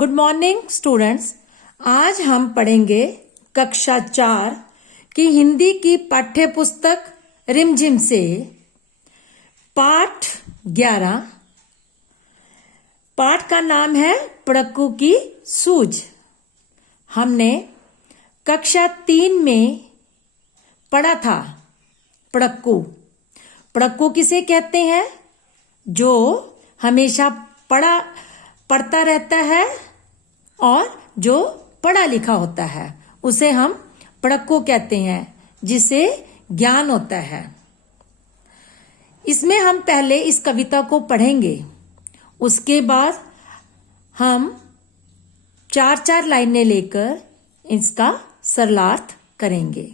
Good morning students. आज हम पढ़ेंगे कक्षा 4 की हिंदी की पाठ्य पुस्तक रिमझिम से पाठ 11। पाठ का नाम है पड़क्कू की सूझ। हमने कक्षा 3 में पढ़ा था पड़क्कू। पड़क्कू किसे कहते हैं? जो हमेशा पढ़ता रहता है और जो पढ़ा लिखा होता है उसे हम पड़क्कू कहते हैं, जिसे ज्ञान होता है। इसमें हम पहले इस कविता को पढ़ेंगे, उसके बाद हम 4-4 लाइनें लेकर इसका सरलार्थ करेंगे।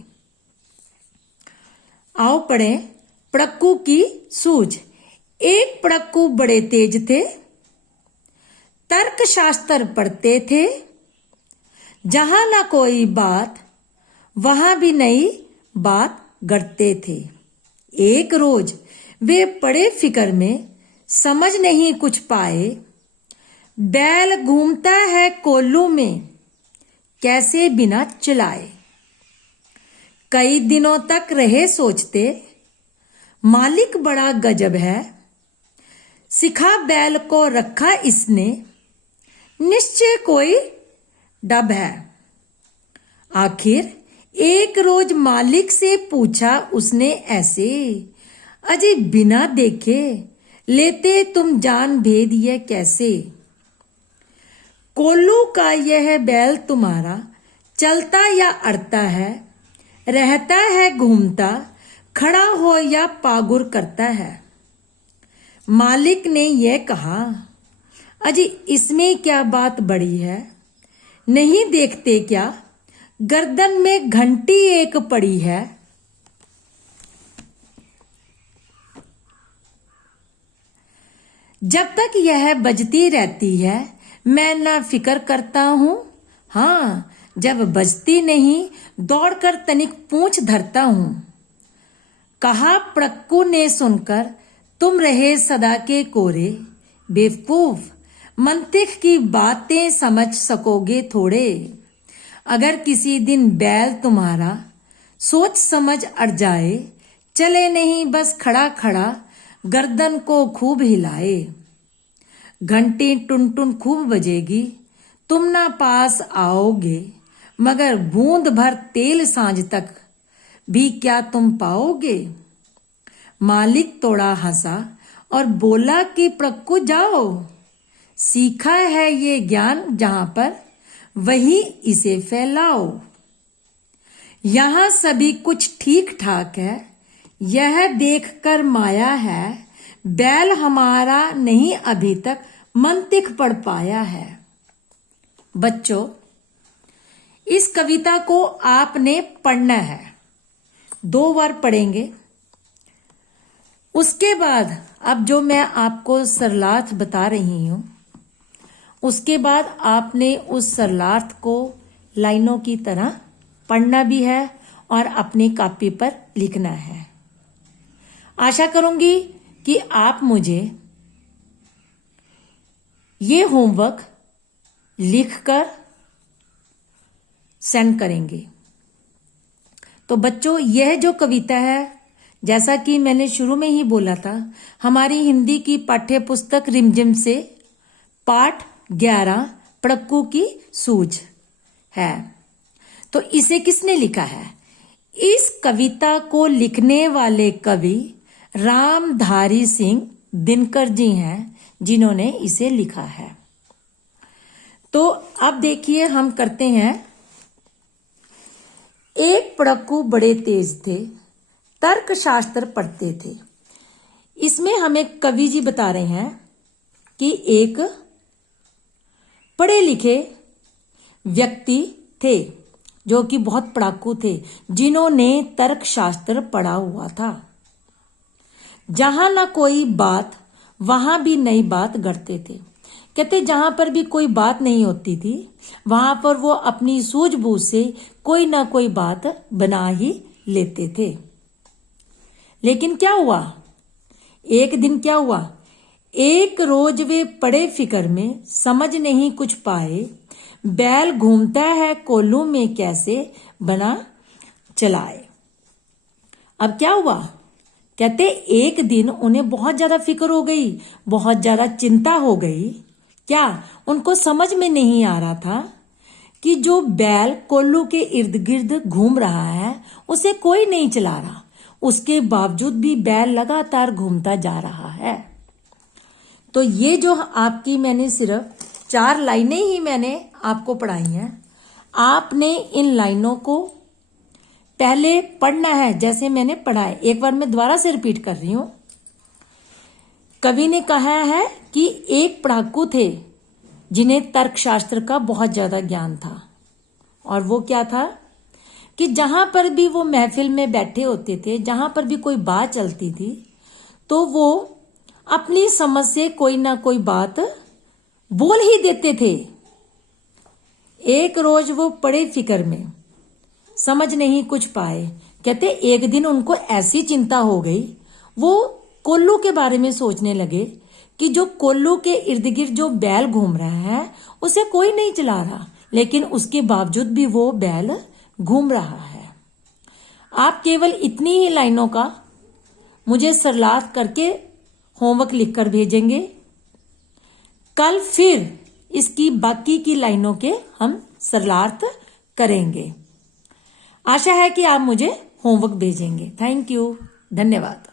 आओ पढ़ें। पड़क्कू की सूझ। एक पड़क्कू बड़े तेज थे, तर्क शास्त्र पढ़ते थे। जहां ना कोई बात वहां भी नई बात गढ़ते थे। एक रोज वे पड़े फिक्र में, समझ नहीं कुछ पाए। बैल घूमता है कोल्लू में, कैसे बिना चिल्लाए। कई दिनों तक रहे सोचते, मालिक बड़ा गजब है। सिखा बैल को रखा इसने, निश्चय कोई डब है। आखिर एक रोज मालिक से पूछा उसने ऐसे, अजी बिना देखे लेते तुम जान भेद ये कैसे। कोल्लू का यह बैल तुम्हारा चलता या अड़ता है, रहता है घूमता, खड़ा हो या पागुर करता है। मालिक ने यह कहा, अजी इसमें क्या बात बड़ी है। नहीं देखते क्या गर्दन में घंटी एक पड़ी है। जब तक यह बजती रहती है मैं ना फिक्र करता हूं। हाँ, जब बजती नहीं दौड़कर तनिक पूंछ धरता हूं। कहा पड़क्कू ने सुनकर, तुम रहे सदा के कोरे। बेवकूफ, मंतिक की बातें समझ सकोगे थोड़े। अगर किसी दिन बैल तुम्हारा सोच समझ अड़ जाए, चले नहीं बस खड़ा खड़ा गर्दन को खूब हिलाए। घंटी टुन टुन खूब बजेगी, तुम ना पास आओगे। मगर बूंद भर तेल सांझ तक भी क्या तुम पाओगे। मालिक थोड़ा हंसा और बोला कि पड़क्कू जाओ, सीखा है ये ज्ञान जहां पर, वहीं इसे फैलाओ। यहां सभी कुछ ठीक ठाक है, यह देखकर माया है। बैल हमारा नहीं अभी तक मंतिक पढ़ पाया है। बच्चों, इस कविता को आपने पढ़ना है, 2 बार पढ़ेंगे। उसके बाद अब जो मैं आपको सरलार्थ बता रही हूं, उसके बाद आपने उस सरलार्थ को लाइनों की तरह पढ़ना भी है और अपनी कॉपी पर लिखना है। आशा करूंगी कि आप मुझे ये होमवर्क लिखकर सेंड करेंगे। तो बच्चों, यह जो कविता है, जैसा कि मैंने शुरू में ही बोला था, हमारी हिंदी की पाठ्य पुस्तक रिमझिम से पाठ 11 पड़क्कू की सूझ है। तो इसे किसने लिखा है? इस कविता को लिखने वाले कवि रामधारी सिंह दिनकर जी हैं, जिन्होंने इसे लिखा है। तो अब देखिए, हम करते हैं। एक पड़क्कू बड़े तेज थे, तर्क शास्त्र पढ़ते थे। इसमें हमें कवि जी बता रहे हैं कि एक पढ़े लिखे व्यक्ति थे जो कि बहुत पढ़ाकू थे, जिन्होंने तर्क शास्त्र पढ़ा हुआ था। जहां ना कोई बात वहां भी नई बात गढ़ते थे। कहते जहां पर भी कोई बात नहीं होती थी, वहां पर वो अपनी सूझबूझ से कोई ना कोई बात बना ही लेते थे। लेकिन क्या हुआ, एक दिन क्या हुआ, एक रोज वे पड़े फिक्र में, समझ नहीं कुछ पाए, बैल घूमता है कोल्हू में कैसे बना चलाए। अब क्या हुआ, कहते एक दिन उन्हें बहुत ज्यादा फिक्र हो गई, बहुत ज्यादा चिंता हो गई। क्या उनको समझ में नहीं आ रहा था कि जो बैल कोल्हू के इर्द गिर्द घूम रहा है उसे कोई नहीं चला रहा, उसके बावजूद भी बैल लगातार घूमता जा रहा है। तो ये जो आपकी मैंने सिर्फ 4 लाइनें ही मैंने आपको पढ़ाई हैं, आपने इन लाइनों को पहले पढ़ना है जैसे मैंने पढ़ा है। एक बार मैं दोबारा से रिपीट कर रही हूं। कवि ने कहा है कि एक पढ़ाकू थे जिन्हें तर्कशास्त्र का बहुत ज्यादा ज्ञान था, और वो क्या था कि जहां पर भी वो महफिल में बैठे होते थे, जहां पर भी कोई बात चलती थी, तो वो अपनी समझ से कोई ना कोई बात बोल ही देते थे। एक रोज वो पड़े फिक्र में, समझ नहीं कुछ पाए। कहते एक दिन उनको ऐसी चिंता हो गई, वो कोल्हू के बारे में सोचने लगे कि जो कोल्हू के इर्द गिर्द जो बैल घूम रहा है उसे कोई नहीं चला रहा, लेकिन उसके बावजूद भी वो बैल घूम रहा है। आप केवल इतनी ही लाइनों का मुझे सरलार्थ करके होमवर्क लिखकर भेजेंगे। कल फिर इसकी बाकी की लाइनों के हम सरलार्थ करेंगे। आशा है कि आप मुझे होमवर्क भेजेंगे। थैंक यू, धन्यवाद।